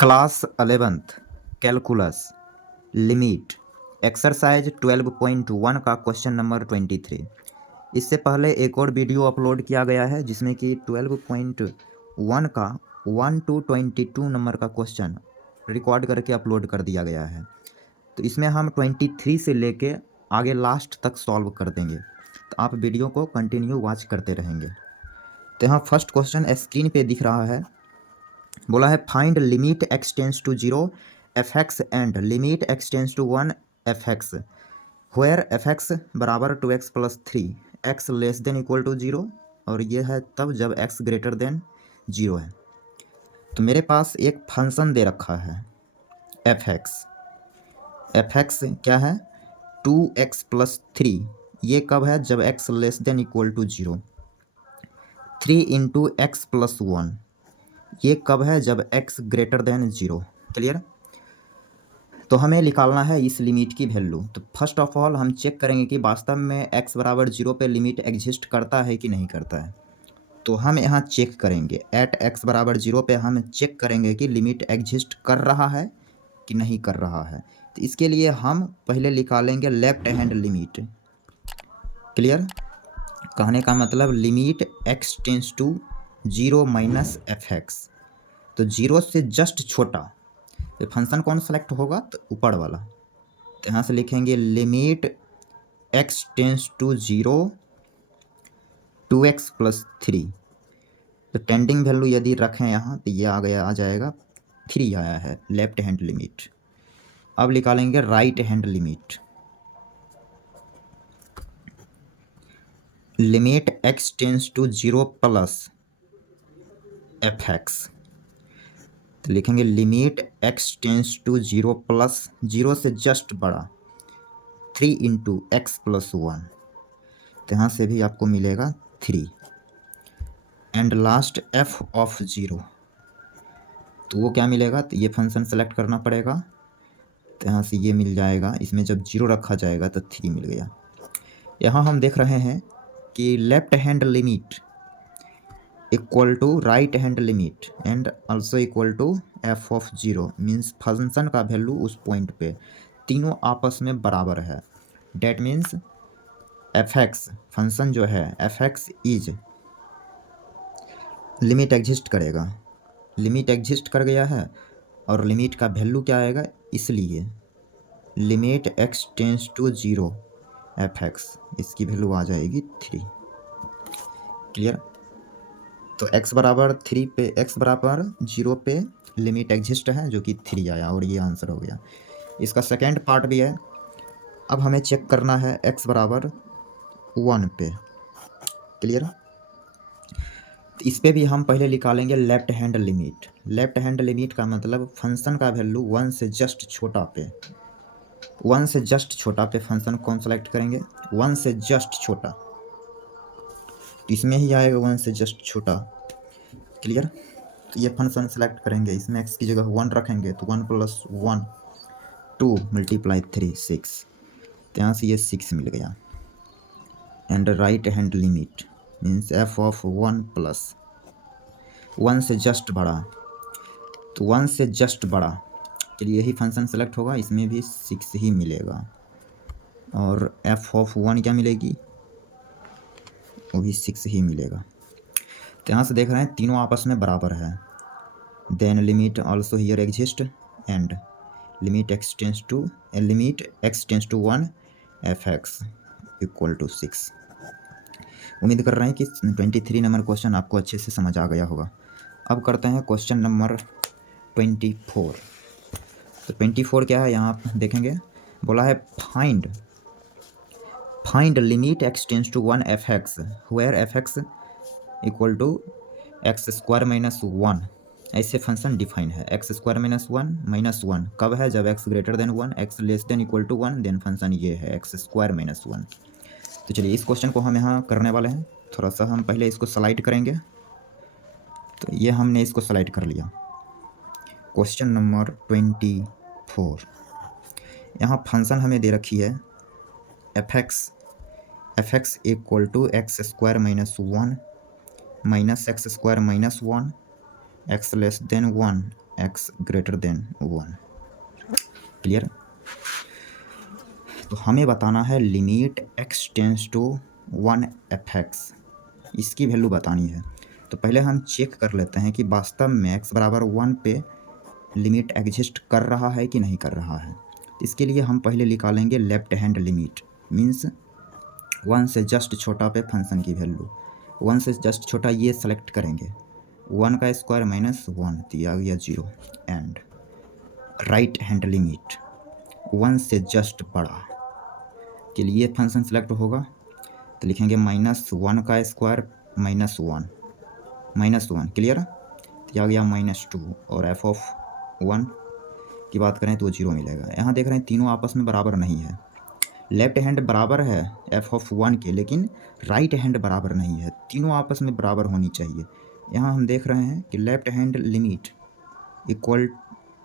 Class 11th calculus limit exercise 12.1 का question number 23। इससे पहले एक और वीडियो अपलोड किया गया है जिसमें कि 12.1 का 1 to 22 नंबर का क्वेश्चन रिकॉर्ड करके अपलोड कर दिया गया है। तो इसमें हम 23 से लेके आगे लास्ट तक सॉल्व कर देंगे, तो आप वीडियो को कंटिन्यू वॉच करते रहेंगे। तो यहाँ फर्स्ट क्वेश्चन स्क्रीन पे दिख रहा है, बोला है find limit x tends to 0 f x and limit x tends to 1 F x where f x बराबर 2x plus 3 x less than equal to 0, और ये है तब जब x ग्रेटर देन 0 है। तो मेरे पास एक फंक्शन दे रखा है एफ एक्स क्या है 2x प्लस 3, ये कब है जब x less than equal to 0। 3 into x plus 1, ये कब है जब x ग्रेटर देन 0। क्लियर। तो हमें निकालना है इस लिमिट की वैल्यू। तो फर्स्ट ऑफ ऑल हम चेक करेंगे कि वास्तव में x बराबर 0 पे लिमिट एग्जिस्ट करता है कि नहीं करता है। तो हम यहाँ चेक करेंगे एट x बराबर 0 पे हम चेक करेंगे कि लिमिट एग्जिस्ट कर रहा है कि नहीं कर रहा है। तो इसके लिए हम पहले निकालेंगे लेफ्ट हैंड लिमिट। क्लियर। कहने का मतलब limit x tends to 0 minus f x. तो 0 से जस्ट छोटा, तो फंक्शन कौन सेलेक्ट होगा, तो ऊपर वाला। तो यहाँ से लिखेंगे limit x tends to 0 2x plus 3। तो टेंडिंग वैल्यू यदि रखें यहाँ तो ये आ जाएगा 3 आया है लेफ्ट हैंड लिमिट। अब निकालेंगे right hand limit. Limit x tends to 0 plus f x. तो लिखेंगे limit x tends to 0 plus 0 से जस्ट बड़ा 3 इंटू एक्स प्लस 1। तो यहाँ से भी आपको मिलेगा 3 एंड लास्ट f ऑफ 0। तो वो क्या मिलेगा, तो ये फंक्शन सेलेक्ट करना पड़ेगा। तो यहाँ से ये मिल जाएगा, इसमें जब 0 रखा जाएगा तो 3 मिल गया। यहाँ हम देख रहे हैं कि left hand limit equal to right hand limit and also equal to f of 0 means function का वैल्यू उस पॉइंट पे तीनों आपस में बराबर है। That means f x function जो है f x is limit exist करेगा। लिमिट एग्जिस्ट कर गया है और लिमिट का वैल्यू क्या आएगा, इसलिए limit x tends to 0 f x, इसकी वैल्यू आ जाएगी 3। क्लियर। तो x बराबर 3 पे x बराबर 0 पे लिमिट एग्जिस्ट है जो कि 3 आया और ये आंसर हो गया। इसका सेकेंड पार्ट भी है। अब हमें चेक करना है x बराबर 1 पे। क्लियर। इस पे भी हम पहले निकालेंगे left hand limit. Left hand limit का मतलब फंक्शन का वैल्यू 1 से जस्ट छोटा पे, 1 से जस्ट छोटा पे फंक्शन कौन सेलेक्ट करेंगे, 1 से जस्ट छोटा। तो इसमें ही आएगा 1 से जस्ट छोटा। क्लियर। तो ये फंक्शन सेलेक्ट करेंगे, इसमें x की जगह 1 रखेंगे तो 1 प्लस 1 2 मल्टीप्लाई 3 6। तो यहाँ से ये 6 मिल गया। And right hand limit means f of 1 plus 1 से जस्ट बड़ा, तो 1 से जस्ट बड़ा के लिए यही फंक्शन सेलेक्ट होगा, इसमें भी 6 ही मिलेगा। और f ऑफ 1 क्या मिलेगी, वो भी 6 ही मिलेगा। तो यहाँ से देख रहे हैं तीनों आपस में बराबर है। Then limit also here exist and limit x tends to 1 F x equal to 6। उम्मीद कर रहे हैं कि 23 नंबर क्वेश्चन आपको अच्छे से समझ आ गया होगा। अब करते हैं क्वेश्चन नंबर 24। तो 24 क्या है यहाँ आप देखेंगे, बोला है find limit x tends to 1 F x where f x equal to x square minus 1। ऐसे फंक्शन डिफाइन है एक्स स्क्वायर माइनस 1 कब है जब x greater than 1, x less than equal to 1, then function ये है एक्स स्क्वायर माइनस 1। तो चलिए इस क्वेश्चन को हम यहाँ करने वाले हैं। थोड़ा सा हम पहले इसको स्लाइड करेंगे। तो ये हमने इसको स्लाइड कर लिया। Question number 24। यहाँ फंक्शन हमें दे रखी है f x equal to x square minus 1 x square minus 1 x less than 1 x greater than 1। Clear. तो हमें बताना है limit x tends to 1 F x, इसकी वैल्यू बतानी है। तो पहले हम चेक कर लेते हैं कि वास्तव में एक्स बराबर 1 पे लिमिट एग्जिस्ट कर रहा है कि नहीं कर रहा है। इसके लिए हम पहले निकालेंगे लेफ्ट हैंड लिमिट, मीन्स 1 से जस्ट छोटा पे फंक्शन की वैल्यू। 1 से जस्ट छोटा ये सेलेक्ट करेंगे, 1 का स्क्वायर माइनस 1 दिया गया 0। एंड राइट हैंड लिमिट 1 से जस्ट बड़ा के लिए फंक्शन सेलेक्ट होगा, तो लिखेंगे -1 का स्क्वायर -1 क्लियर। दिया गया -2 और एफ ऑफ 1 की बात करें तो 0 मिलेगा। यहाँ देख रहे हैं तीनों आपस में बराबर नहीं है। लेफ्ट हैंड बराबर है एफ ऑफ 1 के, लेकिन राइट हैंड बराबर नहीं है। तीनों आपस में बराबर होनी चाहिए। यहाँ हम देख रहे हैं कि left hand limit equal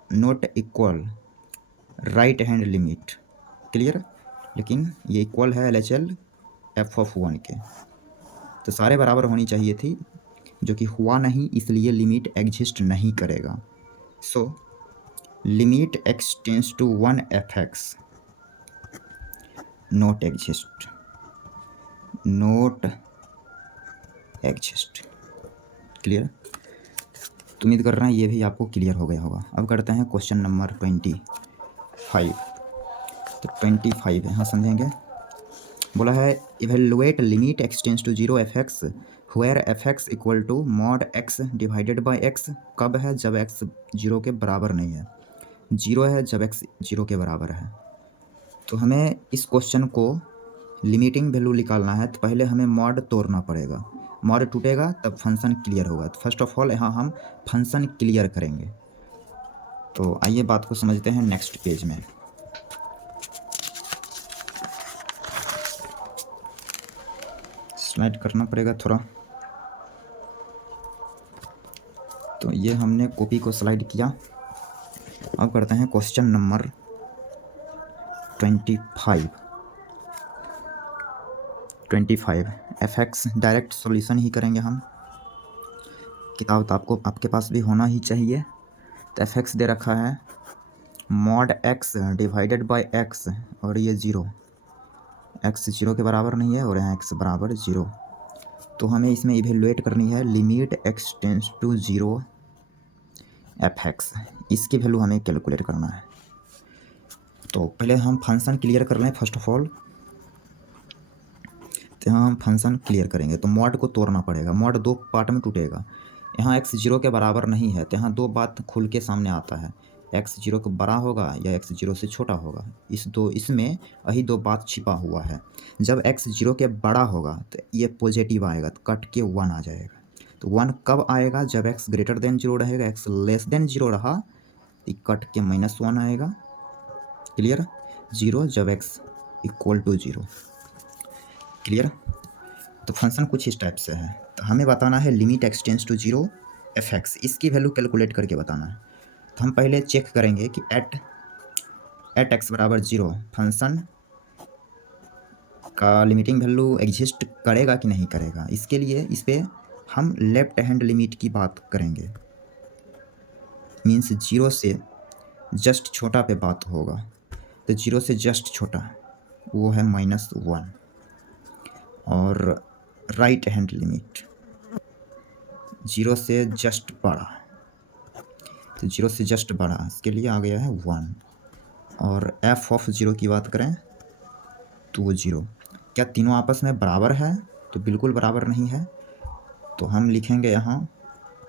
not equal right hand limit, clear. लेकिन ये इक्वल है LHL एफ ऑफ 1 के, तो सारे बराबर होनी चाहिए थी, जो कि हुआ नहीं, इसलिए लिमिट एग्जिस्ट नहीं करेगा। So limit x tends to 1 F x not exist clear. तो उम्मीद कर रहे हैं ये भी आपको क्लियर हो गया होगा। अब करते हैं क्वेश्चन नंबर 25। तो 25 यहाँ समझेंगे। बोला है evaluate limit x tends to 0 f x where f x equal to mod x divided by x. कब है? जब एक्स 0 के बराबर नहीं है। 0 है जब एक्स 0 के बराबर है। तो हमें इस क्वेश्चन को लिमिटिंग वैल्यू निकालना है, तो पहले हमें मॉड तोड़ना पड़ेगा। मॉड टूटेगा तब फंक्शन क्लियर होगा। तो फर्स्ट ऑफ ऑल यहाँ हम फंक्शन क्लियर करेंगे। तो आइए बात को समझते हैं नेक्स्ट पेज में। स्लाइड करना पड़ेगा थोड़ा। तो ये हमने कॉपी को स्लाइड किया। अब करते हैं question number 25 F X direct solution ही करेंगे हम। किताब तो आपको आपके पास भी होना ही चाहिए। तो एफ एक्स दे रखा है mod x divided by x, और ये 0, एक्स 0 के बराबर नहीं है और यहाँ एक्स बराबर 0। तो हमें इसमें इवेलुएट करनी है limit x tends to 0 f x. इसकी वैल्यू हमें कैलकुलेट करना है। तो पहले हम फंक्शन क्लियर कर लें फर्स्ट ऑफ ऑल। तो यहाँ हम फंक्शन क्लियर करेंगे तो मॉड को तोड़ना पड़ेगा। मॉड 2 पार्ट में टूटेगा। यहाँ एक्स 0 के बराबर नहीं है, तो यहाँ 2 बात खुल के सामने आता है, एक्स 0 के बड़ा होगा या एक्स 0 से छोटा होगा। इसमें यही 2 बात छिपा हुआ है। जब एक्स 0 के बड़ा होगा तो ये पॉजिटिव आएगा, तो कट के 1 आ जाएगा। तो 1 कब आएगा? जब एक्स ग्रेटर देन 0 रहेगा। एक्स लेस देन 0 रहा तो कट के -1 आएगा, क्लियर। 0 जब एक्स इक्वल टू 0, क्लियर। तो फंक्शन कुछ इस टाइप से है। तो हमें बताना है limit x tends to 0 f x, इसकी वैल्यू कैलकुलेट करके बताना है। तो हम पहले चेक करेंगे कि एट एक्स बराबर 0 फंक्शन का लिमिटिंग वैल्यू एग्जिस्ट करेगा कि नहीं करेगा। इसके लिए इस पर हम लेफ्ट हैंड लिमिट की बात करेंगे, मीन्स 0 से जस्ट छोटा पे बात होगा। तो 0 से जस्ट छोटा वो है -1, और राइट हैंड लिमिट 0 से जस्ट बड़ा, तो 0 से जस्ट बड़ा इसके लिए आ गया है 1। और एफ ऑफ 0 की बात करें तो वो 0। क्या तीनों आपस में बराबर है? तो बिल्कुल बराबर नहीं है। तो हम लिखेंगे यहाँ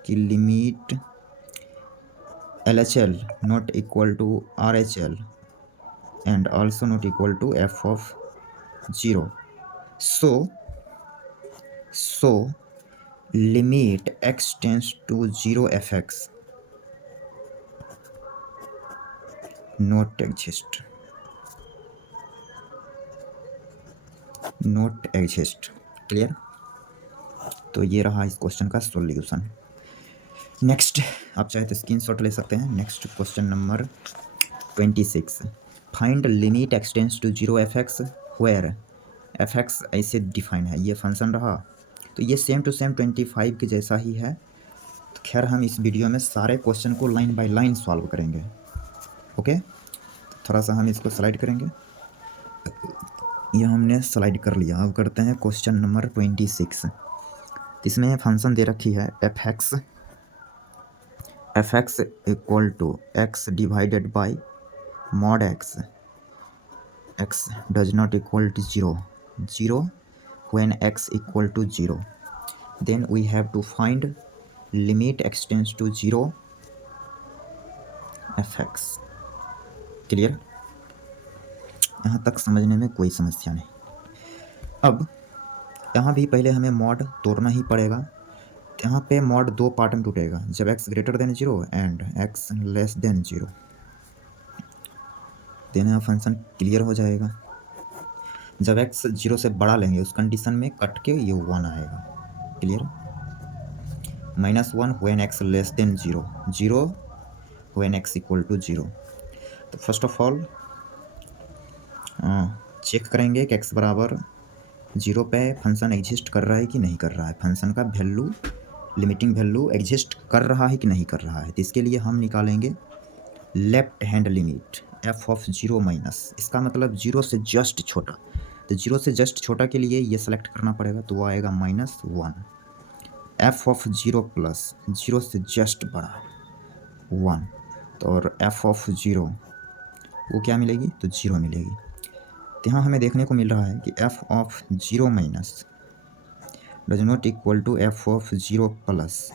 कि limit LHL not equal to RHL and also not equal to f of 0। So limit x tends to 0 fx not exist clear. तो ये रहा इस क्वेश्चन का सॉल्यूशन। नेक्स्ट आप चाहे तो स्क्रीनशॉट ले सकते हैं। Next question number 26 find limit x tends to 0 f x where f x ऐसे डिफाइन है। ये फंक्शन रहा। तो ये सेम टू सेम 25 के जैसा ही है। तो खैर हम इस वीडियो में सारे क्वेश्चन को लाइन बाय लाइन सॉल्व करेंगे। ओके, थोड़ा सा हम इसको स्लाइड करेंगे। ये हमने स्लाइड कर लिया। अब करते हैं क्वेश्चन नंबर 26। इसमें फंक्शन दे रखी है f x equal to x divided by mod x does not equal to zero when x equal to 0, then we have to find limit x tends to 0 fx। Clear? यहाँ तक समझने में कोई समस्या नहीं। अब यहाँ भी पहले हमें मॉड तोड़ना ही पड़ेगा। यहाँ पे मॉड दो पार्ट में टूटेगा, जब x greater than 0 and x less than 0, then यहाँ फंक्शन क्लियर हो जाएगा। जब x 0 से बड़ा लेंगे उस कंडीशन में कट के ये 1 आएगा। Clear? -1 when x less than 0 when x equal to 0। तो फर्स्ट ऑफ ऑल चेक करेंगे कि x बराबर 0 पे फंक्शन एग्जिस्ट कर रहा है कि नहीं कर रहा है, फंक्शन का वैल्यू, लिमिटिंग वैल्यू एग्जिस्ट कर रहा है कि नहीं कर रहा है। तो इसके लिए हम निकालेंगे left hand limit f of 0 minus, इसका मतलब 0 से जस्ट छोटा। तो 0 से जस्ट छोटा के लिए ये सेलेक्ट करना पड़ेगा, तो वो आएगा -1। f ऑफ 0 प्लस 0 से जस्ट बड़ा 1, तो और f ऑफ 0 वो क्या मिलेगी, तो 0 मिलेगी। तो यहाँ हमें देखने को मिल रहा है कि f of 0 minus does not equal to f of 0 plus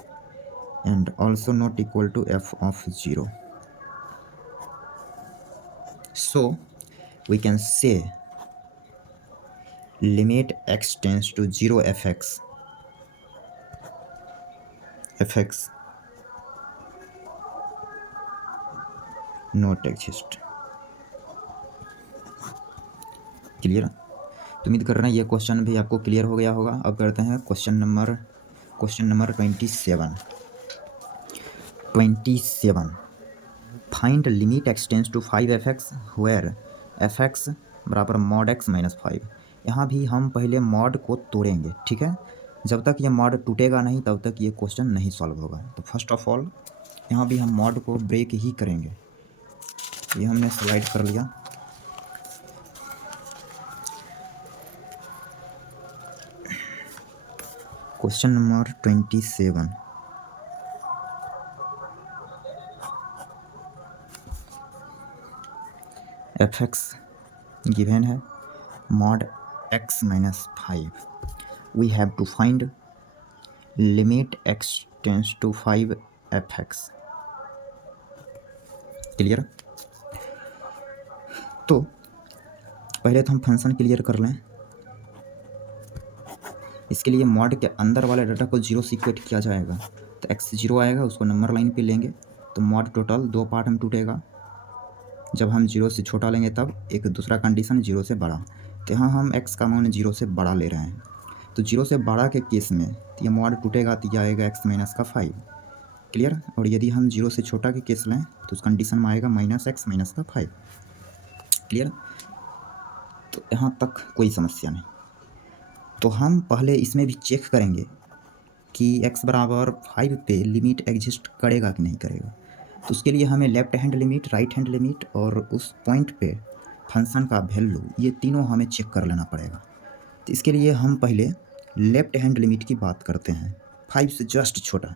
and also not equal to f of 0। So we can say limit x tends to 0 fx not exist। Clear? तो उम्मीद कर रहे हैं ये क्वेश्चन भी आपको क्लियर हो गया होगा। अब करते हैं question number 27। Find limit x tends to 5fx where fx बराबर मॉड x माइनस 5। यहाँ भी हम पहले मॉड को तोड़ेंगे, ठीक है? जब तक ये मॉड टूटेगा नहीं तब तक ये क्वेश्चन नहीं सॉल्व होगा। तो फर्स्ट ऑफ ऑल यहाँ भी हम मॉड को ब्रेक ही करेंगे। ये हमने स्लाइड कर लिया। Question number 27। fx गिवन है mod x minus 5। We have to find limit x tends to 5 fx। Clear? तो पहले तो हम फंक्शन क्लियर कर लें। इसके लिए मॉड के अंदर वाले डाटा को 0 से इक्वेट किया जाएगा। तो x 0 आएगा, उसको नंबर लाइन पे लेंगे तो मॉड टोटल दो पार्ट में टूटेगा। जब हम 0 से छोटा लेंगे तब एक दूसरा कंडीशन 0 से बड़ा। तो यहाँ हम x का मान 0 से बड़ा ले रहे हैं, तो 0 से बड़ा के केस में तो ये मॉड टूटेगा, तो यह आएगा x माइनस का 5। क्लियर? और यदि हम 0 से छोटा के केस लें तो उस कंडीशन में आएगा -x माइनस का 5। क्लियर? तो यहाँ तक कोई समस्या नहीं। तो हम पहले इसमें भी चेक करेंगे कि x बराबर 5 पे लिमिट एग्जिस्ट करेगा कि नहीं करेगा। तो उसके लिए हमें left hand limit, right hand limit और उस पॉइंट पे फंक्शन का वैल्यू, ये तीनों हमें चेक कर लेना पड़ेगा। तो इसके लिए हम पहले लेफ्ट हैंड लिमिट की बात करते हैं। 5 से जस्ट छोटा,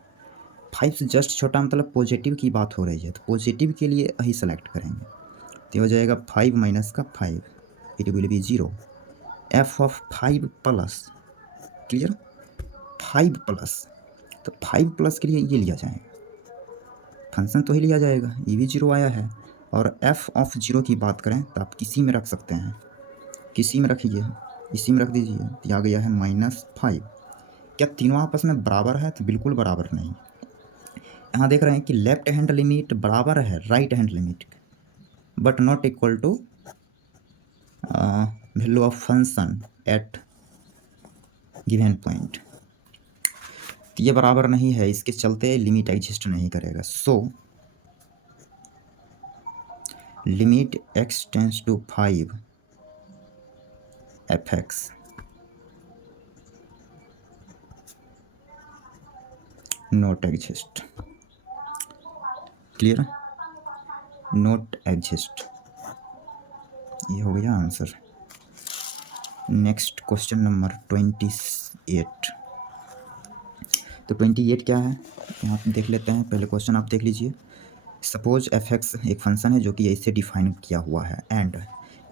5 से जस्ट छोटा मतलब पॉजिटिव की बात हो रही है, तो पॉजिटिव के लिए यही सेलेक्ट करेंगे। तो हो जाएगा 5 माइनस का 5, it will B 0। f of 5 plus, clear? 5 plus, तो 5 प्लस के लिए ये लिया जाएगा, फंक्शन तो ही लिया जाएगा, ये भी 0 आया है। और f ऑफ 0 की बात करें तो आप किसी में रख सकते हैं, किसी में रखिए, इसी में रख दीजिए, तो आ गया है -5। क्या तीनों आपस में बराबर है? तो बिल्कुल बराबर नहीं। यहाँ देख रहे हैं कि लेफ्ट हैंड लिमिट बराबर है right hand limit, but not equal to value of function at given point. तो ये बराबर नहीं है, इसके चलते लिमिट एग्जिस्ट नहीं करेगा। So limit x tends to 5 fx not exist. Clear, not exist, ये हो गया आंसर। Next question number 28। तो 28 क्या है यहाँ पे देख लेते हैं। पहले क्वेश्चन आप देख लीजिए। सपोज एफ एक्स एक फंक्शन है जो कि ऐसे डिफाइन किया हुआ है, and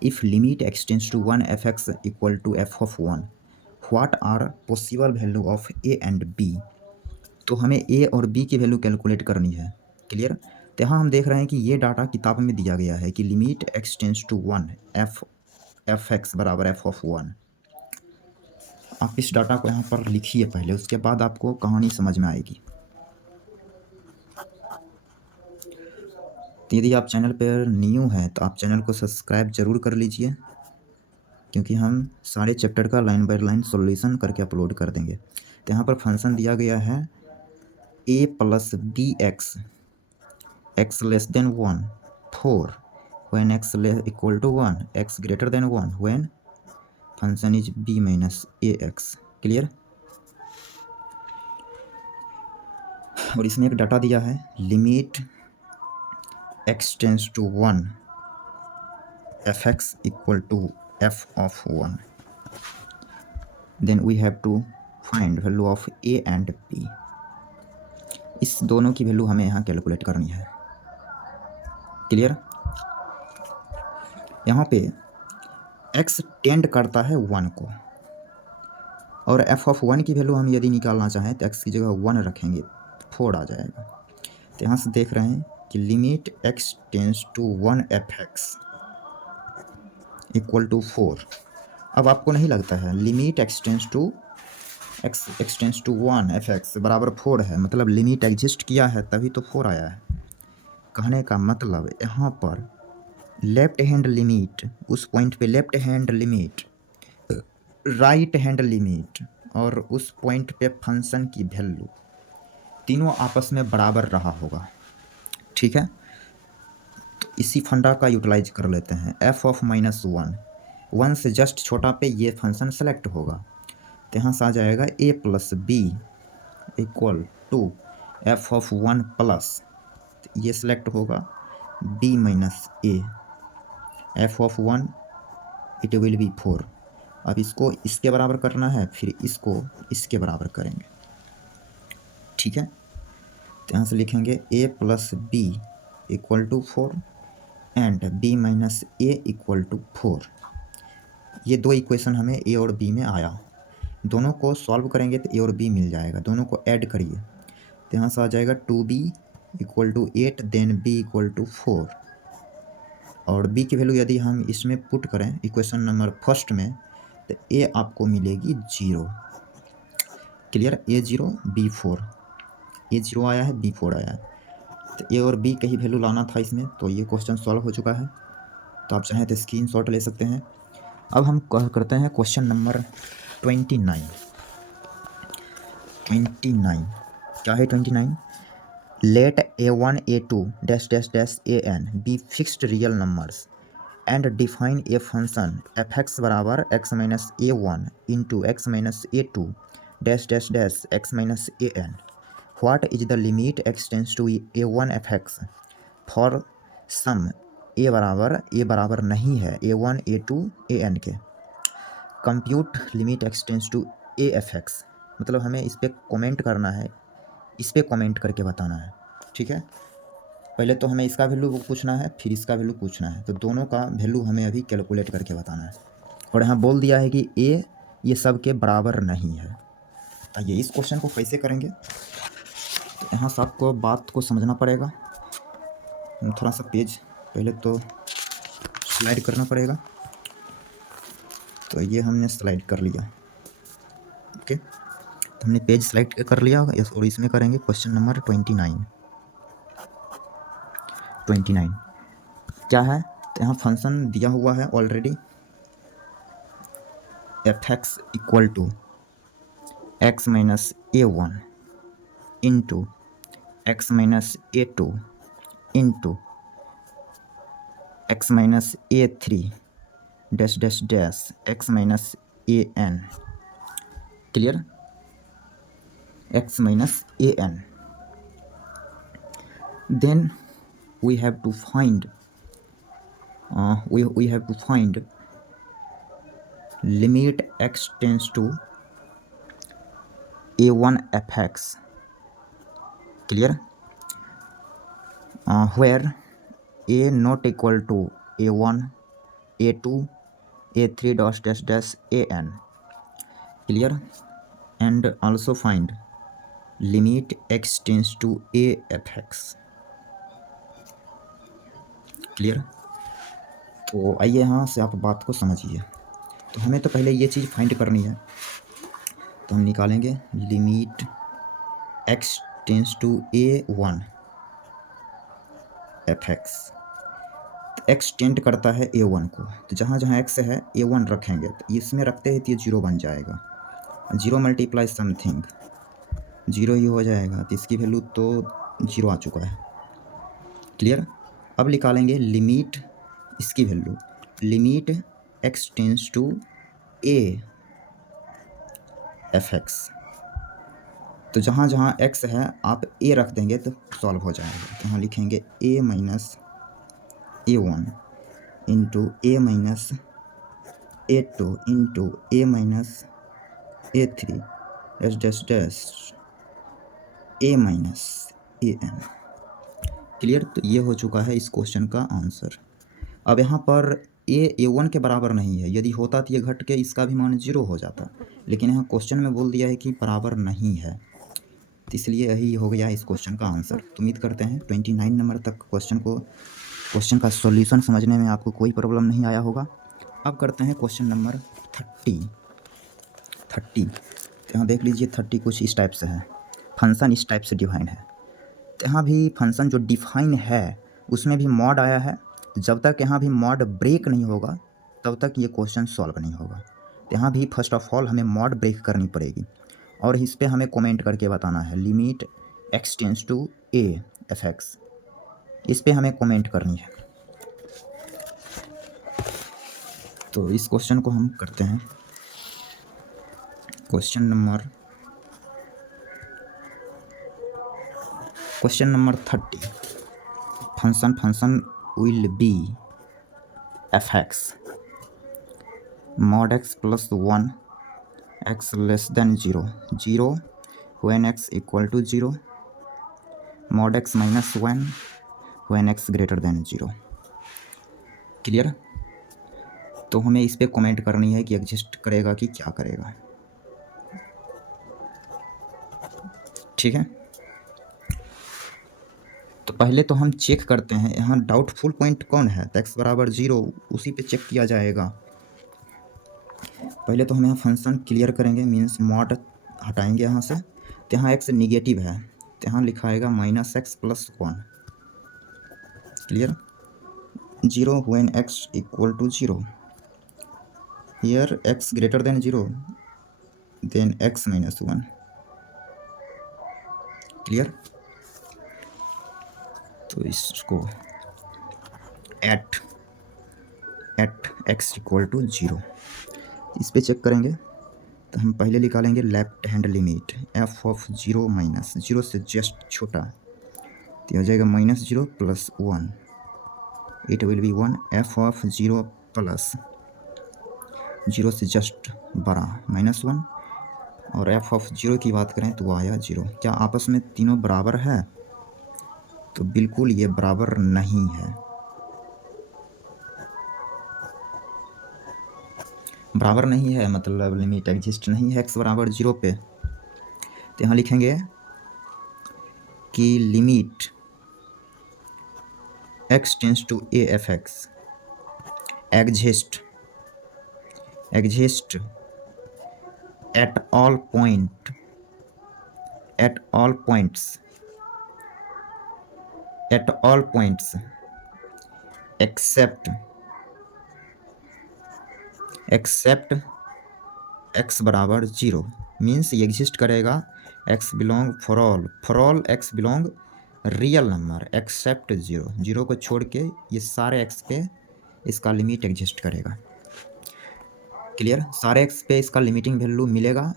if limit x tends to 1 F x equal to f of 1, what are possible value of a and b. तो हमें ए और बी की वैल्यू कैलकुलेट करनी है। क्लियर। तो यहाँ हम देख रहे हैं कि ये डाटा किताब में दिया गया है कि limit x tends to 1 F x बराबर एफ ऑफ 1। आप इस डाटा को यहाँ पर लिखिए पहले, उसके बाद आपको कहानी समझ में आएगी। तो यदि आप चैनल पर न्यू हैं तो आप चैनल को सब्सक्राइब जरूर कर लीजिए, क्योंकि हम सारे चैप्टर का लाइन बाय लाइन सॉल्यूशन करके अपलोड कर देंगे। तो यहाँ पर फंक्शन दिया गया है a plus b x less than 1 4 when x equal to 1 x greater than 1 when function is b minus a x. Clear. और इसमें एक डाटा दिया है limit x tends to 1 F x equal to f of 1, then we have to find value of a and b। इस दोनों की value हमें यहाँ कैलकुलेट करनी है। क्लियर। यहाँ पे x टेंड करता है 1 को, और f ऑफ 1 की वैल्यू हम यदि निकालना चाहें तो x की जगह 1 रखेंगे, 4 आ जाएगा। तो यहाँ से देख रहे हैं कि limit x tends to 1 F x equal to 4। अब आपको नहीं लगता है limit x tends to 1 F x बराबर 4 है, मतलब लिमिट एग्जिस्ट किया है तभी तो 4 आया है। कहने का मतलब यहाँ पर लेफ्ट हैंड लिमिट, उस पॉइंट पे left hand limit, right hand limit और उस पॉइंट पे फंक्शन की वैल्यू तीनों आपस में बराबर रहा होगा। ठीक है। तो इसी फंडा का यूटिलाइज कर लेते हैं। एफ ऑफ माइनस 1 से जस्ट छोटा पे ये फंक्शन सेलेक्ट होगा। तो यहाँ से आ जाएगा a plus b equal to f of 1 plus, ये सेलेक्ट होगा b minus a, f of 1 it will be 4। अब इसको इसके बराबर करना है, फिर इसको इसके बराबर करेंगे। ठीक है। तो यहाँ से लिखेंगे a plus b equal to 4 and b minus a equal to 4। ये दो इक्वेशन हमें a और b में आया, दोनों को सॉल्व करेंगे तो a और b मिल जाएगा। दोनों को ऐड करिए तो यहाँ से आ जाएगा 2b equal to 8 then b equal to 4, और b की वैल्यू यदि हम इसमें पुट करें इक्वेशन नंबर फर्स्ट में तो a आपको मिलेगी 0। क्लियर। a 0 b 4, a 0 आया है b 4 आया है। तो a और b कहीं वैल्यू लाना था इसमें, तो ये क्वेश्चन सॉल्व हो चुका है। तो आप चाहें तो स्क्रीनशॉट ले सकते हैं। अब हम करते हैं क्वेश्चन नंबर 29। क्या है 29? Let a1 a2 dash dash dash an be fixed real numbers and define a function F x बराबर X minus a1 into x minus a2 dash dash dash x minus an। What is the limit x tends to a1 F X for some A बराबर नहीं है a1 a2 an के। Compute limit x tends to A F X, मतलब हमें इस पर comment करना है, इस पर कॉमेंट करके बताना है। ठीक है। पहले तो हमें इसका वैल्यू पूछना है, फिर इसका वैल्यू पूछना है, तो दोनों का वैल्यू हमें अभी कैलकुलेट करके बताना है। और यहाँ बोल दिया है कि ए ये सब के बराबर नहीं है। आइए इस क्वेश्चन को कैसे करेंगे, तो यहाँ से आपको बात को समझना पड़ेगा। थोड़ा सा पेज पहले तो स्लाइड करना पड़ेगा। तो ये हमने स्लाइड कर लिया। ओके, तो हमने पेज स्लाइड कर लिया और इसमें करेंगे क्वेश्चन नंबर 29। क्या है, तो यहाँ फंक्शन दिया हुआ है already f x equal to x minus a1 into x minus a2 into x minus a3 dash dash dash x minus an। Clear. X minus an then we have to find we have to find limit x tends to a1 fx, clear, where a not equal to a1, a2, a3 dash dash dash an, clear, and also find limit x tends to a fx, clear. तो आइए यहाँ से आप बात को समझिए। तो हमें तो पहले ये चीज़ फाइंड करनी है, तो हम निकालेंगे limit x tends to a1 fx। x tend करता है a1 को, तो जहाँ जहाँ x है a1 रखेंगे, तो इसमें रखते हैं तो ये 0 बन जाएगा। 0 मल्टीप्लाई समथिंग 0 ही हो जाएगा, तो इसकी वैल्यू तो 0 आ चुका है, क्लियर। अब निकालेंगे लिमिट, इसकी value limit x tends to a fx। तो जहाँ जहाँ x है आप a रख देंगे तो सॉल्व हो जाएगा। तो यहाँ लिखेंगे a minus a1 into a minus a2 into a minus a3 dash dash dash a minus an, clear. तो ये हो चुका है इस क्वेश्चन का आंसर। अब यहाँ पर a1 के बराबर नहीं है, यदि होता तो ये घट के इसका भी मान 0 हो जाता, लेकिन यहाँ क्वेश्चन में बोल दिया है कि बराबर नहीं है, तो इसलिए यही हो गया इस क्वेश्चन का आंसर। तो उम्मीद करते हैं 29 नंबर तक क्वेश्चन का सॉल्यूशन समझने में आपको कोई प्रॉब्लम नहीं आया होगा। अब करते हैं क्वेश्चन नंबर 30। तो यहाँ देख लीजिए 30 कुछ इस टाइप से है, फंक्शन इस टाइप से डिफाइन है। तो यहाँ भी फंक्शन जो डिफाइन है उसमें भी मॉड आया है, जब तक यहाँ भी मॉड ब्रेक नहीं होगा तब तक ये क्वेश्चन सॉल्व नहीं होगा। तो यहाँ भी फर्स्ट ऑफ ऑल हमें मॉड ब्रेक करनी पड़ेगी और इस पर हमें कमेंट करके बताना है limit x tends to a fx, इस पर हमें कमेंट करनी है। तो इस क्वेश्चन को हम करते हैं। Question number 30। Function will be fx mod x plus 1 x less than 0 when x equal to 0 mod x minus 1 when x greater than 0, clear. तो हमें इस पे कमेंट करनी है कि एग्जिस्ट करेगा कि क्या करेगा, ठीक है। तो पहले तो हम चेक करते हैं यहाँ डाउटफुल पॉइंट कौन है, तो x बराबर 0 उसी पे चेक किया जाएगा। पहले तो हम यहाँ फंक्शन क्लियर करेंगे, मीन्स मॉड हटाएंगे यहाँ से। तो यहाँ x निगेटिव है, तो यहाँ लिखाएगा minus X plus 1, clear. 0 when x equal to 0, here x greater than 0 then x minus 1, clear. तो इसको एट x इक्वल टू 0 इस पे चेक करेंगे। तो हम पहले निकालेंगे left hand limit f of 0 minus 0 से जस्ट छोटा, तो हो जाएगा minus 0 plus 1, it will B 1। f of 0 plus 0 से जस्ट बड़ा माइनस 1, और f ऑफ 0 की बात करें तो वो आया 0। क्या आपस में तीनों बराबर है, तो बिल्कुल ये बराबर नहीं है। बराबर नहीं है मतलब लिमिट एग्जिस्ट नहीं है x बराबर 0 पे। तो यहाँ लिखेंगे कि limit x tends to a fx exist at all points except x बराबर 0, मीन्स ये एग्जिस्ट करेगा x belong for all x belong real number except 0 को छोड़ के ये सारे x पे इसका लिमिट एग्जिस्ट करेगा, क्लियर। सारे x पे इसका लिमिटिंग वैल्यू मिलेगा,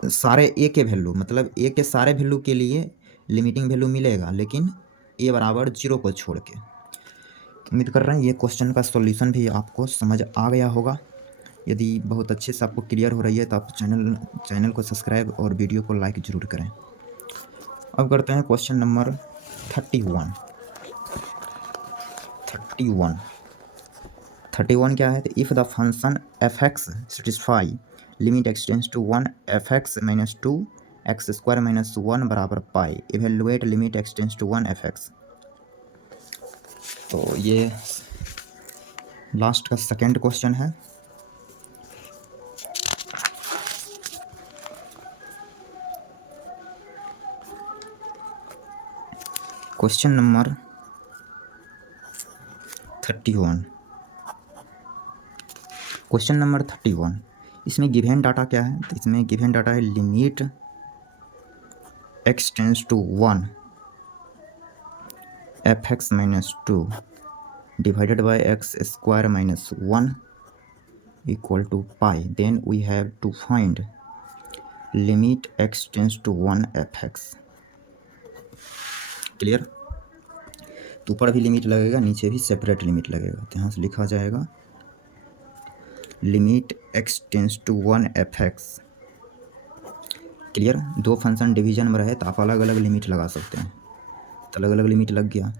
सारे a के वैल्यू मतलब a के सारे वैल्यू के लिए लिमिटिंग वैल्यू मिलेगा, लेकिन ए बराबर 0 को छोड़ के। उम्मीद कर रहे हैं ये क्वेश्चन का सॉल्यूशन भी आपको समझ आ गया होगा। यदि बहुत अच्छे से आपको क्लियर हो रही है तो आप चैनल को सब्सक्राइब और वीडियो को लाइक ज़रूर करें। अब करते हैं क्वेश्चन नंबर 31। 31 क्या है? तो if the function F X satisfy limit x tends to 1 F x minus 2 X square minus 1 बराबर pi, evaluate limit x tends to 1 F x. तो ये लास्ट का सेकेंड क्वेश्चन है। Question number 31। क्वेश्चन नंबर 31, इसमें given data क्या है? तो इसमें गिवन डाटा है limit x tends to 1 F x minus 2 divided by X square minus 1 equal to pi. Then we have to find limit x tends to 1 F x. Clear? तो ऊपर भी limit लगेगा, नीचे भी सेपरेट लिमिट लगेगा। तो यहाँ से लिखा जाएगा limit x tends to 1 F x. Clear? दो फंक्शन डिवीजन में रहे तो आप अलग अलग लिमिट लगा सकते हैं। तो अलग अलग लिमिट लग गया,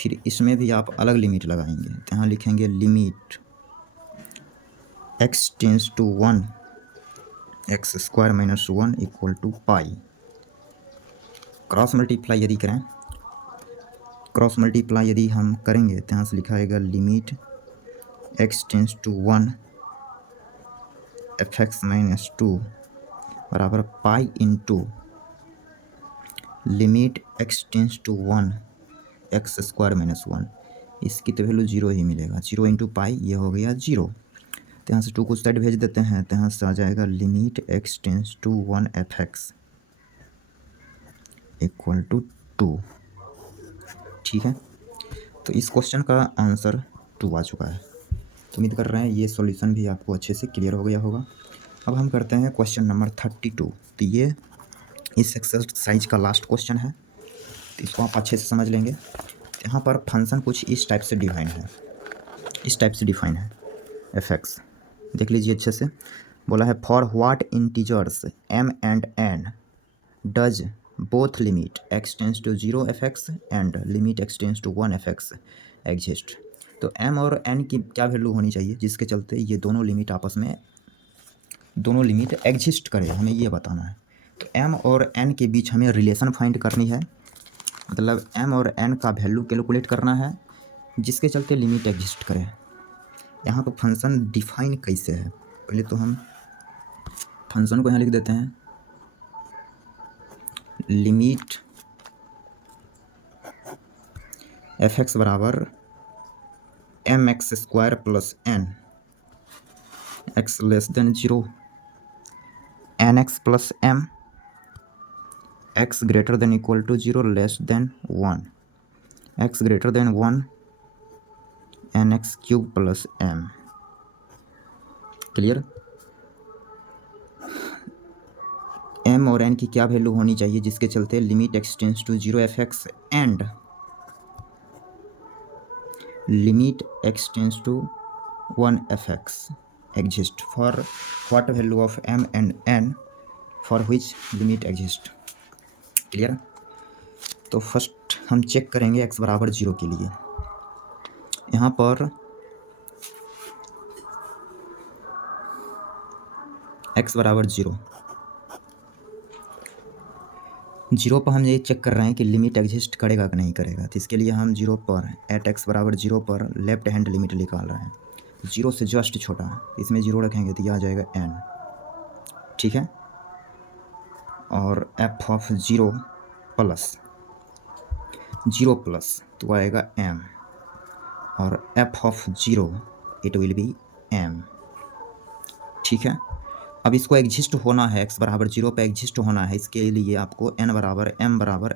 फिर इसमें भी आप अलग लिमिट लगाएंगे। तो यहाँ लिखेंगे limit x tends to 1 x square minus 1 equal to pi. Cross multiply यदि करें, क्रॉस मल्टीप्लाई यदि हम करेंगे तो यहाँ से लिखा आएगा limit x tends to 1 F x minus 2 बराबर pi into limit x tends to 1 x square minus 1। इसकी तो वैल्यू 0 ही मिलेगा। 0 इंटू पाई ये हो गया 0। तो यहाँ से 2 को साइड भेज देते हैं, तो यहाँ से आ जाएगा limit x tends to 1 F x equal to 2। ठीक है, तो इस क्वेश्चन का आंसर 2 आ चुका है। तो उम्मीद कर रहे हैं ये सॉल्यूशन भी आपको अच्छे से क्लियर हो गया होगा। अब हम करते हैं क्वेश्चन नंबर 32। तो ये इस एक्सरसाइज का लास्ट क्वेश्चन है, तो इसको आप अच्छे से समझ लेंगे। यहाँ पर फंक्शन कुछ इस टाइप से डिफाइन है, इस टाइप से डिफाइन है एफ एक्स। देख लीजिए अच्छे से। बोला है for what integers m and n does both limit x tends to 0 f x and limit x tends to 1 F x exist. तो m और n की क्या वैल्यू होनी चाहिए जिसके चलते ये दोनों लिमिट आपस में दोनों लिमिट एग्जिस्ट करे, हमें ये बताना है। तो m और n के बीच हमें रिलेशन फाइंड करनी है, मतलब m और n का वैल्यू कैलकुलेट करना है जिसके चलते लिमिट एग्जिस्ट करे। यहाँ पर फंक्शन डिफाइन कैसे है, पहले तो हम फंक्शन को यहाँ लिख देते हैं लिमिट एफ एक्स बराबर m x square plus n x less than 0 n x plus m x greater than equal to 0 less than 1 x greater than 1 n x cube plus m. Clear? M और n की क्या value होनी चाहिए जिसके चलते limit x tends to 0 f x and limit x tends to 1 F x exist. For what value of M and n for which limit exist. Clear? तो first हम check करेंगे एक्स बराबर 0 के लिए। यहाँ पर एक्स बराबर 0 पर हम ये चेक कर रहे हैं कि लिमिट एग्जिस्ट करेगा कि नहीं करेगा। तो इसके लिए हम 0 पर एट एक्स बराबर 0 पर लेफ्ट हैंड लिमिट निकाल रहे हैं। 0 से जस्ट छोटा, इसमें 0 रखेंगे तो यह आ जाएगा n। ठीक है, और एफ ऑफ 0 प्लस 0 प्लस तो आएगा m, और F of 0 it will B m। ठीक है, अब इसको एग्जिस्ट होना है, x बराबर 0 पे एग्जिस्ट होना है, इसके लिए आपको n बराबर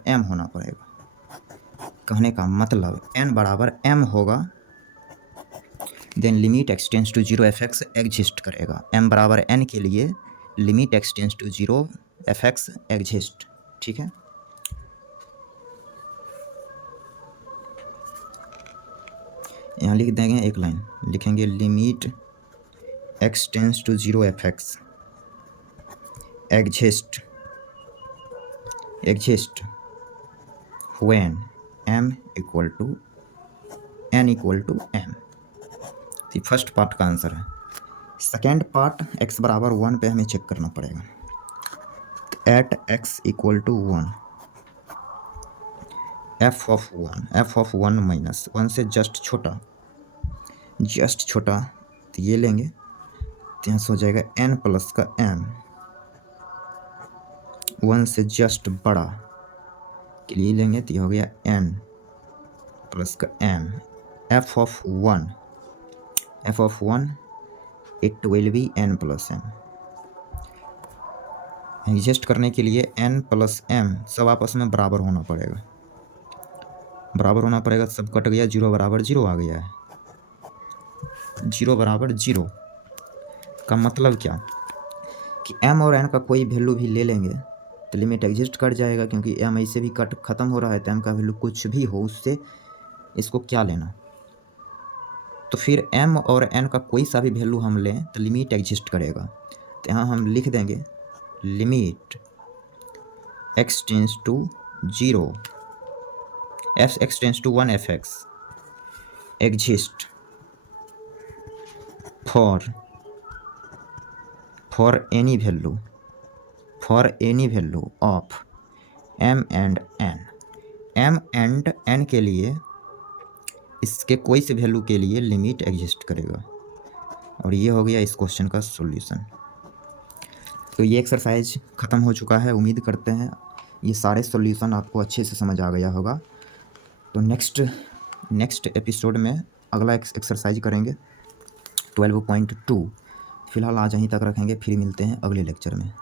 m होना पड़ेगा। कहने का मतलब n बराबर m होगा, then limit x tends to 0 f x exist करेगा। m बराबर n के लिए limit x tends to 0 f x exist. ठीक है, यहाँ लिख देंगे एक लाइन, लिखेंगे limit x tends to 0 fx exist when m equal to n equal to m। तो फर्स्ट पार्ट का आंसर है। सेकेंड पार्ट x बराबर 1 पे हमें चेक करना पड़ेगा। At x equal to 1 f of 1 minus 1 से जस्ट छोटा, तो ये लेंगे तो यहाँ से हो जाएगा n प्लस का m, 1 से जस्ट बड़ा के लिए लेंगे तो ये हो गया n प्लस का m। f of 1 it will B n plus m। Adjust करने के लिए n प्लस m सब आपस में बराबर होना पड़ेगा, सब कट गया, 0 बराबर 0 आ गया है। 0 बराबर 0 का मतलब क्या कि m और n का कोई वैल्यू भी ले लेंगे तो लिमिट एग्जिस्ट कर जाएगा, क्योंकि m ऐसे भी कट ख़त्म हो रहा है तो m का वैल्यू कुछ भी हो उससे इसको क्या लेना। तो फिर m और n का कोई सा भी वैल्यू हम लें तो लिमिट एग्जिस्ट करेगा। तो यहाँ हम लिख देंगे limit x tends to 0 x tends to 1 fx exist for any value of m and n के लिए इसके कोई से वैल्यू के लिए लिमिट एग्जिस्ट करेगा। और ये हो गया इस क्वेश्चन का सॉल्यूशन। तो ये एक्सरसाइज ख़त्म हो चुका है। उम्मीद करते हैं ये सारे सॉल्यूशन आपको अच्छे से समझ आ गया होगा। तो नेक्स्ट एपिसोड में अगला एक्सरसाइज करेंगे 12.2। फिलहाल आज यहीं तक रखेंगे, फिर मिलते हैं अगले लेक्चर में।